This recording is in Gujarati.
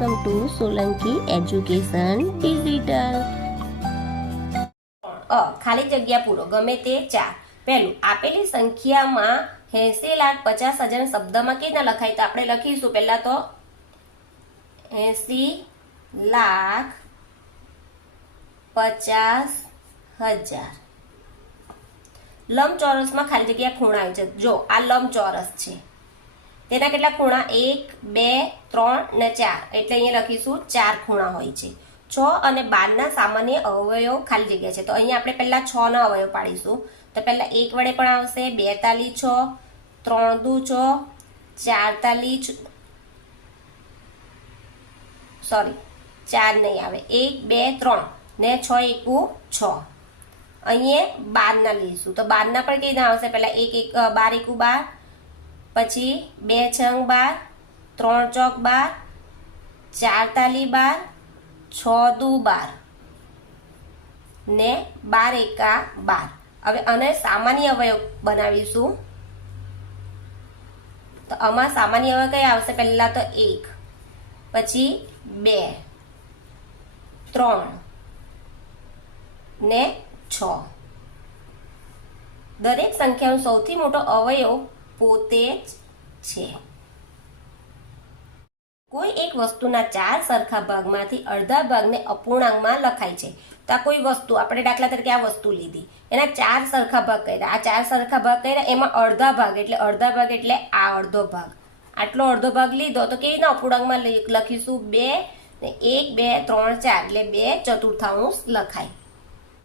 Welcome to Solanki education digital. ખાલી જગ્યા પૂરો ગમે તે 4. પહેલું, આપેલી સંખ્યામાં 80,50,000 શબ્દમાં કેવી રીતના લખાય? તો આપણે લખીશું પહેલા તો 80,50,000. લંબચોરસમાં ખાલી જગ્યા ખૂણા આવી છે. જો આ લંબચોરસ છે, તેના કેટલા ખૂણા? 1, 2, 3 ને 4. એટલે અહીંયા લખીશું 4 ખૂણા હોય છે. 6 અને 12 ના સામાન્ય અવયવ ખાલી જગ્યા છે, તો અહીંયા આપણે પહેલા 6 ના અવયવ પાડીશું. તો પહેલા 1 વડે પણ આવશે, 2 તાલી 6, 3 દુ 6, 4 તાલી 4 નહીં આવે, 1, 2, 3 ને 6 એકુ 6. અહીંયા 12 ના લઈશું, તો 12 ના પણ કેવી આવશે? પહેલા 12 એકુ 12, પછી 2 છંગ 12, 3 ચોક 12, 4 તાલી 12, 6 દુ 12 ને 12 એકા 12. હવે આને સામાન્ય અવયવ બનાવીશું. તો આમાં સામાન્ય અવયવ કયા આવશે? પહેલા તો 1, પછી 2, 3 ને 6. દરેક સંખ્યાનો સૌથી મોટો અવયવ પોતે જ છે. કોઈ એક વસ્તુના 4 સરખા ભાગમાંથી અડધા ભાગને અપૂર્ણાંકમાં લખાય છે. તો આ કોઈ વસ્તુ, આપણે દાખલા તરીકે આ વસ્તુ લીધી, એના 4 સરખા ભાગ કર્યા. આ 4 સરખા ભાગ કર્યા, એમાં અડધા ભાગ એટલે આ અડધો ભાગ, આટલો અડધો ભાગ લીધો. તો કેવી રીતના અપૂર્ણાંકમાં લખીશું? 2 ને 1, 2, 3, 4 એટલે 2 ચતુર્થાંશ લખાય.